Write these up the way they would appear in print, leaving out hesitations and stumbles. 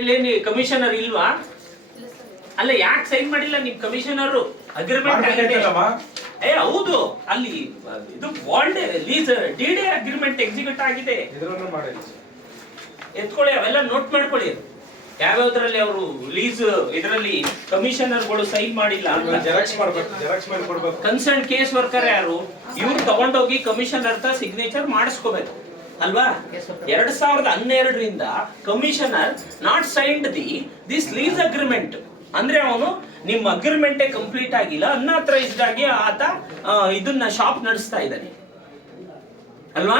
ಇಲ್ಲಿ ಕಮಿಷನರ್ ಇಲ್ವಾ? ಅಲ್ಲ ಯಾಕೆ ಸೈನ್ ಮಾಡಿಲ್ಲ ನಿಮ್ ಕಮಿಷನರ್? ಅಗ್ರಿಮೆಂಟ್ ಆಗಿದೆ. ಹೌದು, ಅಲ್ಲಿ ಇದು bond lease DD agreement execute ಆಗಿದೆ. ಎತ್ಕೊಳ್ಳಿ, ಅವೆಲ್ಲ ನೋಟ್ ಮಾಡ್ಕೊಳ್ಳಿ. ಯಾವ್ಯಾವ್ದ್ರಲ್ಲಿ ಅವರು ಲೀಸ್ ಇದರಲ್ಲಿ ಕಮಿಷನರ್ಗಳು ಸೈನ್ ಮಾಡಿಲ್ಲ ಅಂತ ಕನ್ಸರ್ನ್ ಕೇಸ್ ವರ್ಕರ್ ಯಾರು ಇವ್ರು ತಗೊಂಡೋಗಿ ಕಮಿಷನರ್ ಸಿಗ್ನೇಚರ್ ಮಾಡಿಸ್ಕೋಬೇಕು ಅಲ್ವಾ? 2012ರಿಂದ commissioner not signed this lease agreement. ಅಂದ್ರೆ ಅವನು ನಿಮ್ಮ ಅಗ್ರಿಮೆಂಟೇ ಕಂಪ್ಲೀಟ್ ಆಗಿಲ್ಲ, ಅನ್ಆಥರೈಸ್ಡ್ ಆಗಿ ಆತ ಇದನ್ನ ಶಾಪ್ ನಡೆಸ್ತಾ ಇದ್ದಾನೆ ಅಲ್ವಾ?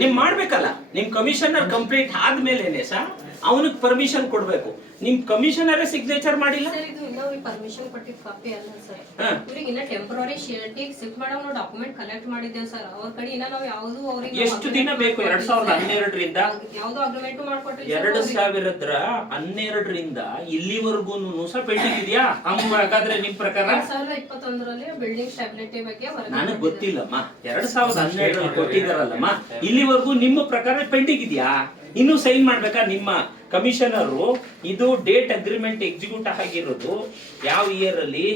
ನಿಮ್ ಮಾಡ್ಬೇಕಲ್ಲ, ನಿಮ್ ಕಮಿಷನರ್ ಕಂಪ್ಲೀಟ್ ಆದ್ಮೇಲೆ ಸರ್ ಅವನಿಗೆ ಪರ್ಮಿಷನ್ ಕೊಡ್ಬೇಕು. ನಿಮ್ ಕಮಿಷನರ್ ಸಿಗ್ನೇಚರ್ ಮಾಡಿಲ್ಲ. ಪರ್ಮಿಷನ್ ಕೊಟ್ಟಿದ್ ಕಾಪಿ ಅಲ್ಲ ಸರ್, ಇವ್ರಿಗೆ ಇನ್ನ ಟೆಂಪರರಿ ಶೆಲ್ಟಿಗೆ ಶಿಫ್ಟ್ ಮಾಡೋ ನಾವು ಡಾಕ್ಯುಮೆಂಟ್ ಕಲೆಕ್ಟ್ ಮಾಡಿದ್ದೇವೆ ಸರ್. ಅವ್ರ ಕಡೆ ಇನ್ನ ನಾವು ಯಾವುದು ಅವ್ರಿಗೆ ಎಷ್ಟು ದಿನ ಬೇಕು? 2012ರಿಂದ ಯಾವ್ದು ಅಗ್ರಿಮೆಂಟ್ ಮಾಡ್ಕೊಟ್ರಿ. 2012ರಿಂದ ಇಲ್ಲಿವರೆಗೂ ಸಹ ಪೆಂಡಿಂಗ್ ಇದೆಯಾ? ಹಾಗಾದ್ರೆ ನಿಮ್ ಪ್ರಕಾರ 2021ರಲ್ಲಿ ಬಿಲ್ಡಿಂಗ್ ಸ್ಟೆಬಿಲಿಟಿ ಬಗ್ಗೆ ನನಗೆ ಗೊತ್ತಿಲ್ಲಮ್ಮ. 2012 ಕೊಟ್ಟಿದಾರಲ್ಲಮ್ಮ, ಇಲ್ಲಿವರೆಗೂ ನಿಮ್ಮ ಪ್ರಕಾರ ಪೆಂಡಿಂಗ್ ಇದೆಯಾ? ಇನ್ನು ಸೈನ್ ಮಾಡ್ಬೇಕಾ ನಿಮ್ಮ ಕಮಿಷನರು? ಇದು ಡೇಟ್ ಅಗ್ರಿಮೆಂಟ್ ಎಕ್ಸಿಕ್ಯೂಟ್ ಆಗಿರೋದು ಯಾವ ಇಯರ್ ಅಲ್ಲಿ?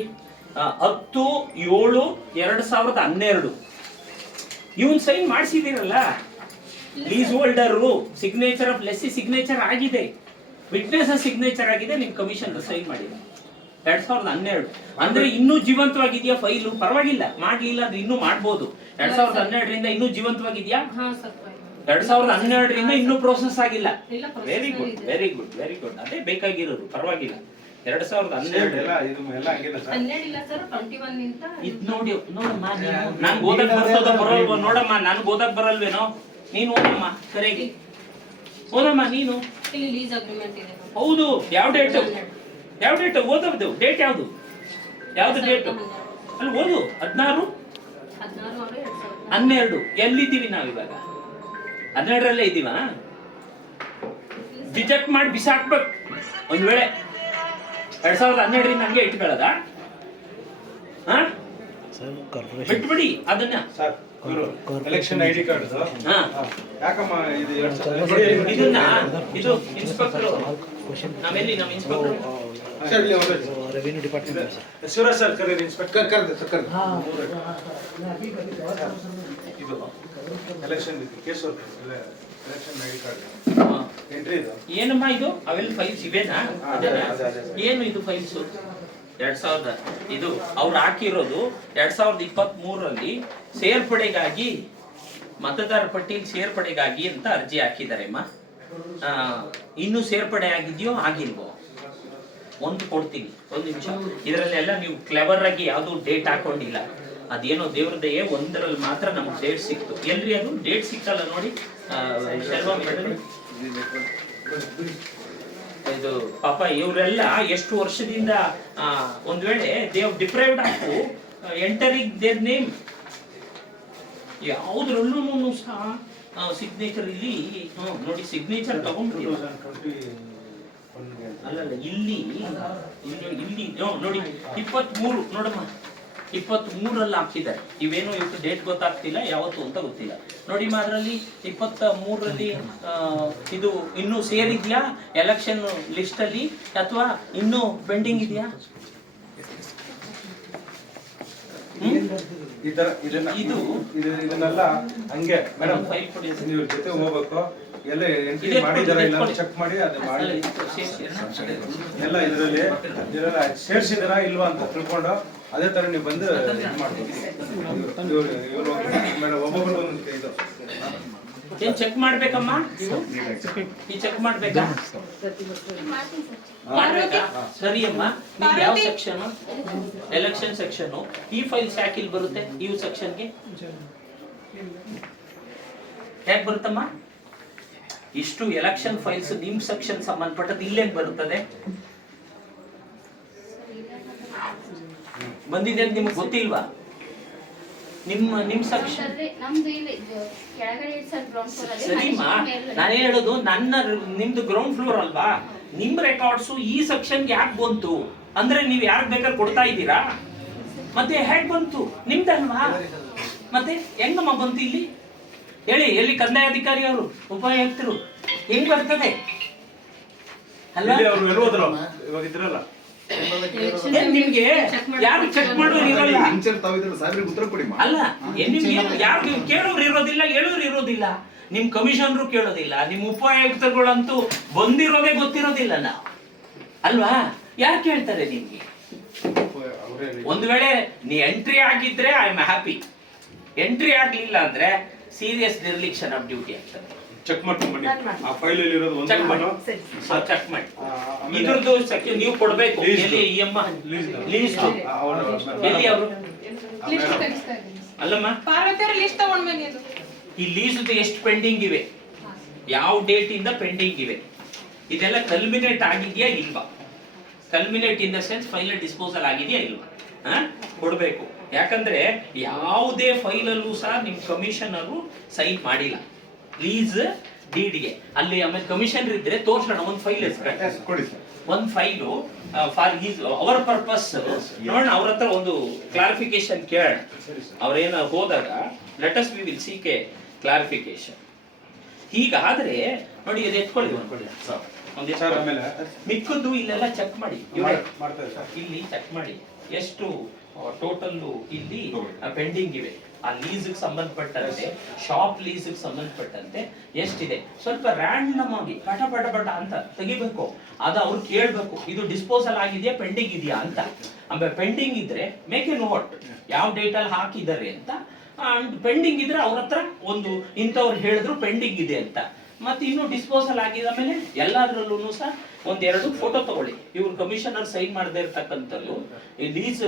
10/7/2012. ಇವನ್ ಸೈನ್ ಮಾಡಿಸಿದಿರಲ್ಲ, lease holder signature of lessee signature ಆಗಿದೆ, ವಿಟ್ನೆಸ್ ಸಿಗ್ನೇಚರ್ ಆಗಿದೆ, ನಿಮ್ ಕಮಿಷನರ್ ಸೈನ್ ಮಾಡಿಲ್ಲ. 2012 ಅಂದ್ರೆ ಇನ್ನೂ ಜೀವಂತವಾಗಿದೆಯಾ ಫೈಲು? ಪರವಾಗಿಲ್ಲ, ಮಾಡ್ಲಿಲ್ಲ ಅಂದ್ರೆ ಇನ್ನೂ ಮಾಡ್ಬೋದು. 2012ರಿಂದ ಇನ್ನೂ ಜೀವಂತವಾಗಿದೆಯಾ? 2012ರಿಂದ ಇನ್ನೂ ಪ್ರೋಸೆಸ್ ಆಗಿಲ್ಲ. Very good, very good, very good. ಅದೇ ಬೇಕಾಗಿರೋದು. ಪರವಾಗಿಲ್ಲ. 2012 ಇದು ನೋಡಿ. ನೋಡಮ್ಮ, ನನ್ಗೆ ಓದಕ್ ಬರ್ತದ ಬರಲ್ವ? ನೋಡಮ್ಮ, ನನ್ಗೆ ಓದಕ್ ಬರಲ್ವೇನೋ? ನೀನು ಓದಮ್ಮ, ಸರಿಯಾಗಿ ಓದಮ್ಮ ನೀನು. ಹೌದು, ಯಾವ ಡೇಟ್? ಯಾವ ಡೇಟ್ ಓದೋದು? ಡೇಟ್ ಯಾವ್ದು? ಯಾವ್ದು ಡೇಟ್ ಅಲ್ಲಿ ಓದು? 16/12. ಎಲ್ಲಿದ್ದೀವಿ ನಾವಿವಾಗ? 12ರಲ್ಲೇ ಇದ್ದೀವ? ಡಿಜೆಕ್ಟ್ ಮಾಡಿ ಬಿಸಾಕ್ಬೇಕು. ಒಂದ್ ವೇಳೆ 2012ರಿಂದ ಹಂಗೆ ಇಟ್ಕೊಳ್ಳೋದ? ಬಿಟ್ಬಿಡಿ ಅದನ್ನ. ಎಲೆಕ್ಷನ್ ಐಡಿ ಕಾರ್ಡ್ ಯಾಕಮ್ಮ ಇದನ್ನ ಇದು ಇನ್ಸ್ಪೆಕ್ಟರ್ ನಮ್ಮೆಲ್ಲಿ ನಮ್ಮ inspector revenue department Shivaraj sir ಕರೀರಿ. ಇನ್ಸ್ಪೆಕ್ಟರ್ ಕರೆದೆ ಸರ್. ಇದು election case election ID card entry ಇದು ಏನಮ್ಮ? ಇದು ಅವೆಲ್ಲ ಫೈಲ್ಸ್ ಇವೇನಾ? ಏನು ಇದು ಫೈಲ್ಸ್? 2000 ಇದು ಅವ್ರು ಹಾಕಿರೋದು 2023ರಲ್ಲಿ ಸೇರ್ಪಡೆಗಾಗಿ, ಮತದಾರ ಪಟ್ಟಿಯಲ್ಲಿ ಸೇರ್ಪಡೆಗಾಗಿ ಅಂತ ಅರ್ಜಿ ಹಾಕಿದ್ದಾರೆ ಅಮ್ಮ. ಇನ್ನು ಸೇರ್ಪಡೆ ಆಗಿದೆಯೋ ಆಗಿಲ್ವೋ ಒಂದು ಕೊಡ್ತೀನಿ, ಒಂದು ನಿಮಿಷ. ಇದರಲ್ಲೆಲ್ಲ ನೀವು ಕ್ಲೆವರ್ ಆಗಿ ಯಾವ್ದು ಡೇಟ್ ಹಾಕೊಂಡಿಲ್ಲ. ಅದೇನೋ ದೇವ್ರದೆಯೇ ಒಂದರಲ್ಲಿ ಮಾತ್ರ ನಮ್ಗೆ ಡೇಟ್ ಸಿಕ್ತು. ಎಲ್ರಿ ಅದು ಡೇಟ್ ಸಿಕ್ಕಲ್ಲ ನೋಡಿ. ಶರ್ಮಾ ಮೇಡಮ್, ಇದು ಪಾಪ ಇವರೆಲ್ಲ ಎಷ್ಟು ವರ್ಷದಿಂದ ಒಂದ್ ವೇಳೆ they have deprived of entering their name. ಯಾವುದ್ರಲ್ಲೂ ಸಹ ಸಿಗ್ನೇಚರ್ ಇಲ್ಲಿ ನೋಡಿ, ಸಿಗ್ನೇಚರ್ ತಗೊಂಡ್ಬಿಡಿ. ಅಲ್ಲಲ್ಲ, ಇಲ್ಲಿ ಇಲ್ಲಿ ನೋಡಿ 23 ನೋಡಮ್ಮ, 23ರಲ್ಲಿ ಹಾಕಿದ್ದಾರೆ. ಇವೇನು ಇವತ್ತು ಡೇಟ್ ಗೊತ್ತಾಗ್ತಿಲ್ಲ, ಯಾವತ್ತು ಅಂತ ಗೊತ್ತಿಲ್ಲ. ನೋಡಿ ಅದರಲ್ಲಿ 23ರಲ್ಲಿ ಇದು ಇನ್ನೂ ಸೇರಿದ್ಯಾ ಎಲೆಕ್ಷನ್ ಲಿಸ್ಟ್ ಅಲ್ಲಿ, ಅಥವಾ ಇನ್ನೂ ಪೆಂಡಿಂಗ್ ಇದೆಯಾ? ಇದನ್ನೆಲ್ಲ ಹಂಗೆ ಮೇಡಮ್ ನೀವು ಜೊತೆ ಹೋಗ್ಬೇಕು. ಎಲ್ಲ ಎಂಟ್ರಿ ಮಾಡಿದಾರ ಇಲ್ಲ ಚೆಕ್ ಮಾಡಿ ಅದು ಮಾಡಿ ಎಲ್ಲ ಇದರಲ್ಲಿ ಸೇರ್ಸಿದಾರ ಇಲ್ವಾ ಅಂತ ತಿಳ್ಕೊಂಡು ಅದೇ ತರ ನೀವು ಬಂದು ಇದು ಮಾಡ್ಬೋದು. ಮೇಡಮ್ ಒಬ್ಬೊಬ್ಬರು ಇದು ಏನ್ ಚೆಕ್ ಮಾಡ್ಬೇಕಮ್ಮ? ಈ ಚೆಕ್ ಮಾಡ್ಬೇಕಾ? ಮಾಡ್ಬೇಕಾ? ಸರಿ ಅಮ್ಮ. ನಿಮ್ಗೆ ಯಾವ ಸೆಕ್ಷನ್? Election section. ಈ ಫೈಲ್ಸ್ ಯಾಕೆ ಇಲ್ಲಿ ಬರುತ್ತೆ? ಈ ಸೆಕ್ಷನ್ಗೆ ಯಾಕೆ ಬರುತ್ತಮ್ಮ? ಇಷ್ಟು ಎಲೆಕ್ಷನ್ ಫೈಲ್ಸ್ ನಿಮ್ ಸೆಕ್ಷನ್ ಸಂಬಂಧಪಟ್ಟದ್ದು ಇಲ್ಲೇ ಬರುತ್ತದೆ. ಬಂದಿದೆ ಅಂತ ನಿಮ್ಗೆ ಗೊತ್ತಿಲ್ವಾ? ನಿಮ್ ಸೆಕ್ಷನ್ ಸರಿಮಾ, ನಾನೇ ಹೇಳೋದು ನಿಮ್ದು ಗ್ರೌಂಡ್ ಫ್ಲೋರ್ ಅಲ್ವಾ? ನಿಮ್ ರೆಕಾರ್ಡ್ಸ್ ಈ ಸೆಕ್ಷನ್ಗೆ ಯಾಕೆ ಬಂತು ಅಂದ್ರೆ ನೀವ್ ಯಾರು ಬೇಕಾದ್ರೆ ಕೊಡ್ತಾ ಇದ್ದೀರಾ? ಮತ್ತೆ ಹೇಗ್ ಬಂತು? ನಿಮ್ದಲ್ವಾ? ಮತ್ತೆ ಹೆಂಗಮ್ಮ ಬಂತು ಇಲ್ಲಿ ಹೇಳಿ? ಎಲ್ಲಿ ಕಂದಾಯ ಅಧಿಕಾರಿ ಅವರು, ಉಪಾಯುಕ್ತರು, ಹೆಂಗ್ ಬರ್ತದೆ? ಅಲ್ಲ? ಇಲ್ಲಿ ಅವ್ರು ಇರ್ಬೋದಲ್ಲ ಇವಾಗ ಇದ್ರಲ್ಲ ಏನ್ ನಿಮ್ಗೆ ಯಾರು ಚೆಕ್ ಮಾಡೋರು ಇರಲ್ಲ ಉತ್ತರ ಕೊಡಿ ಅಲ್ಲ ನಿಮ್ಗೆ ಯಾರು ಕೇಳೋರು ಇರೋದಿಲ್ಲ ಹೇಳೋರು ಇರೋದಿಲ್ಲ. ನಿಮ್ ಕಮಿಷನರು ಕೇಳೋದಿಲ್ಲ, ನಿಮ್ ಉಪಾಯುಕ್ತಗಳಂತೂ ಬಂದಿರೋದೇ ಗೊತ್ತಿರೋದಿಲ್ಲ ನಾವು ಅಲ್ವಾ? ಯಾರು ಕೇಳ್ತಾರೆ ನಿಮ್ಗೆ? ಒಂದು ವೇಳೆ ನೀ ಎಂಟ್ರಿ ಆಗಿದ್ರೆ ಐ ಆಮ್ ಹ್ಯಾಪಿ, ಎಂಟ್ರಿ ಆಗ್ಲಿಲ್ಲ ಅಂದ್ರೆ ಸೀರಿಯಸ್ ಡಿರ್ಲಿಕ್ಷನ್ ಆಫ್ ಡ್ಯೂಟಿ ಆಗ್ತದೆ. ಚೆಕ್ ಮಾಡ್ಕೊಂಡು ಬನ್ನಿ ಆ ಫೈಲ್ ಅಲ್ಲಿ ಇರೋದು ಚೆಕ್ ಮಾಡಿ, ಚೆಕ್ ಮಾಡಿ. ಇದ್ರದ್ದು ನೀವು ಕೊಡ್ಬೇಕು. ಎಲ್ಲಿ EMI ಲೀಸ್ಟ್ ಎಲ್ಲಿ ಅವರು ಅಲ್ಲಮ್ಮ ಈ ಲೀಸ್ಟ್ ಎಷ್ಟು ಪೆಂಡಿಂಗ್ ಇವೆ, ಯಾವ ಡೇಟ್ ಇಂದ ಪೆಂಡಿಂಗ್ ಇವೆ, ಇದೆಲ್ಲ ಕಲ್ಮಿನೇಟ್ ಆಗಿದೆಯಾ ಇಲ್ವಾ? Culminate in the sense file disposal ಆಗಿದೆಯಾ ಇಲ್ವಾ ಕೊಡ್ಬೇಕು. ಯಾಕಂದ್ರೆ ಯಾವುದೇ ಫೈಲ್ ಅಲ್ಲೂ ಸಹ ನಿಮ್ ಕಮಿಷನರು ಸೈನ್ ಮಾಡಿಲ್ಲ ಲೀಸ್ ಡೀಡ್ಗೆ. ಅಲ್ಲಿ ಆಮೇಲೆ ಕಮಿಷನರ್ ಇದ್ರೆ ತೋರ್ಸೋಣ ಒಂದು ಫೈಲ್ ಕೊಡಿ ಸರ್. ಒಂದು file for his our purpose ನೋಡೋಣ. ಅವ್ರ ಹತ್ರ ಒಂದು ಕ್ಲಾರಿಫಿಕೇಶನ್ ಕೇಳೋಣ. ಅವ್ರೇನ ಹೋದಾಗ let us we will seek a clarification. ಹೀಗಾದ್ರೆ ನೋಡಿ ಇದು ಎತ್ಕೊಳ್ಳಿ ಆಮೇಲೆ ಮಿಕ್ಕದ್ದು ಇಲ್ಲೆಲ್ಲ ಚೆಕ್ ಮಾಡಿ, ಮಾಡ್ತಾರೆ ಸರ್. ಇಲ್ಲಿ ಚೆಕ್ ಮಾಡಿ ಎಷ್ಟು ಟೋಟಲ್ ಇಲ್ಲಿ ಪೆಂಡಿಂಗ್ ಇವೆ. ಆ ಲೀಸ್ಗೆ ಸಂಬಂಧಪಟ್ಟಂತೆ, ಶಾಪ್ ಲೀಸ್ಗೆ ಸಂಬಂಧಪಟ್ಟಂತೆ ಎಷ್ಟಿದೆ ಸ್ವಲ್ಪ ರ್ಯಾಂಡಮ್ ಆಗಿ ಪಟ ಪಟ ಪಟ ಅಂತ ತೆಗಿಬೇಕು. ಅದು ಅವ್ರು ಕೇಳ್ಬೇಕು ಇದು ಡಿಸ್ಪೋಸಲ್ ಆಗಿದೆಯಾ ಪೆಂಡಿಂಗ್ ಇದೆಯಾ ಅಂತ. ಆಮೇಲೆ ಪೆಂಡಿಂಗ್ ಇದ್ರೆ ಮೇಕ್ ಎ ನೋಟ್ ಯಾವ ಡೇಟ್ ಅಲ್ಲಿ ಹಾಕಿದ್ದಾರೆ ಅಂತ. ಪೆಂಡಿಂಗ್ ಇದ್ರೆ ಅವ್ರ ಹತ್ರ ಒಂದು ಇಂಥವ್ರು ಹೇಳಿದ್ರು ಪೆಂಡಿಂಗ್ ಇದೆ ಅಂತ. ಮತ್ತೆ ಇನ್ನು ಡಿಸ್ಪೋಸಲ್ ಆಗಿದ ಮೇಲೆ ಎಲ್ಲಾದ್ರಲ್ಲೂ ಸಹ ಒಂದೆರಡು ಫೋಟೋ ತಗೊಳ್ಳಿ. ಇವ್ರು ಕಮಿಷನರ್ ಸೈನ್ ಮಾಡದೇ ಇರ್ತಕ್ಕಂಥದ್ದು ಈ ಲೀಸ್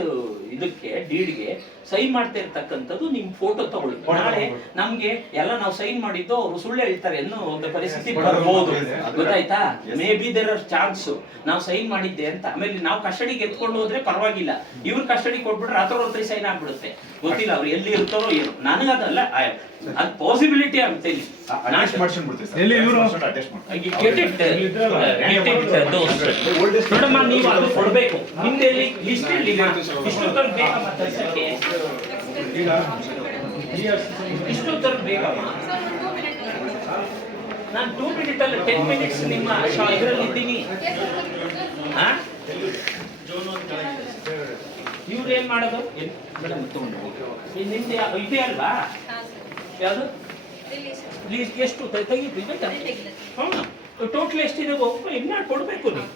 ಇದಕ್ಕೆ ಡೀಡ್ಗೆ ಸೈನ್ ಮಾಡ್ತಾ ಇರ್ತಕ್ಕಂಥದ್ದು ನಿಮ್ ಫೋಟೋ ತಗೊಳ್ಳಿ. ನಾಳೆ ನಮ್ಗೆ ಎಲ್ಲ ನಾವು ಸೈನ್ ಮಾಡಿದ್ದು ಅವರು ಸುಳ್ಳು ಹೇಳ್ತಾರೆ ಅನ್ನೋ ಒಂದು ಪರಿಸ್ಥಿತಿ ಬರ್ಬೋದು, ಗೊತ್ತಾಯ್ತಾ? May be there are chance ನಾವು ಸೈನ್ ಮಾಡಿದ್ದೆ ಅಂತ. ಆಮೇಲೆ ನಾವು ಕಸ್ಟಡಿಗೆ ಎತ್ಕೊಂಡು ಹೋದ್ರೆ ಪರವಾಗಿಲ್ಲ, ಇವ್ರ ಕಸ್ಟಡಿ ಕೊಟ್ಬಿಟ್ರೆ ರಾತ್ರಿ ಸೈನ್ ಆಗ್ಬಿಡುತ್ತೆ. ಗೊತ್ತಿಲ್ಲ ಅವ್ರು ಎಲ್ಲಿ ಇರ್ತಾರೋ ಏನು. ನನಗದಲ್ಲ ಅದ್ ಪಾಸಿಬಿಲಿಟಿ ಅಂತೇಳಿ ಎಲ್ಲಿ ಇವರು ನೋಡಮ್ಮ, ನೀವು ಅದು ಕೊಡ್ಬೇಕು. ನಿಮ್ದು ಲಿಸ್ಟ್ ಇಷ್ಟು ತರದ್ ಬೇಕಮ್ಮ ತರ್ಸಕ್ಕೆ, ಇಷ್ಟು ತರದ್ ಬೇಕಮ್ಮ. ನಾನು 2 minutes ಅಲ್ಲ 10 minutes ನಿಮ್ಮ ಇದರಲ್ಲಿ ಇದ್ದೀನಿ. ಇವ್ರು ಏನ್ ಮಾಡೋದು ನಿಮ್ದು ಇದೆ ಅಲ್ವಾ? ಯಾವುದು ಲೀಸ್ ಎಷ್ಟು ತೆಗಿದ್ವಿ ಟೋಟಲ್ ಎಷ್ಟಿದೆ ಇನ್ನ ಕೊಡ್ಬೇಕು ನೀವು.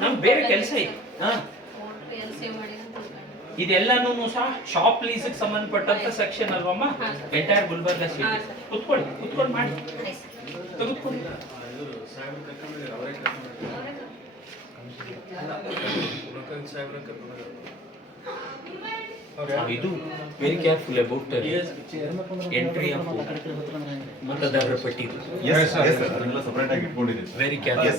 ನಮ್ಗೆ ಬೇರೆ ಕೆಲಸ ಇದೆ. ಇದೆಲ್ಲಾನು ಸಹ ಶಾಪ್ ಲೀಸ್ ಸಂಬಂಧಪಟ್ಟಂತ ಸೆಕ್ಷನ್ ಅಲ್ವಮ್ಮ? Entire Gulbarga city. ಕುತ್ಕೊಂಡು ಮಾಡಿ ತೆಗೆದುಕೊಳ್ಳಿ. ಇದು very careful about entry of ಮತದಾರರ ಪಟ್ಟಿ. Very careful.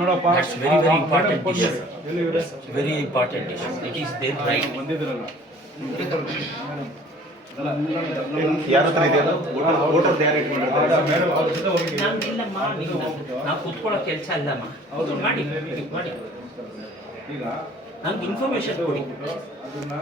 ನೋಡಪ್ಪ, that's very very important issue. Very important issue. It is there right. ಬಂದಿದ್ರಲ್ಲ ಯಾರ ಹತ್ರ ಇದೆಯಲ್ಲ ವೋಟರ್ ಯಾರು ಇಟ್ಕೊಂಡಿರ್ತಾರೆ ಇಲ್ಲಮ್ಮ, ನಾವು ಕುತ್ಕೊಳ್ಳೋ ಕೆಲಸ ಅಲ್ಲಮ್ಮ. ಹೌದು ಮಾಡಿ ಮಾಡಿ ಈಗ ನಂಗೆ ಇನ್ಫಾರ್ಮೇಶನ್ ಕೊಡಿ. ಅದನ್ನ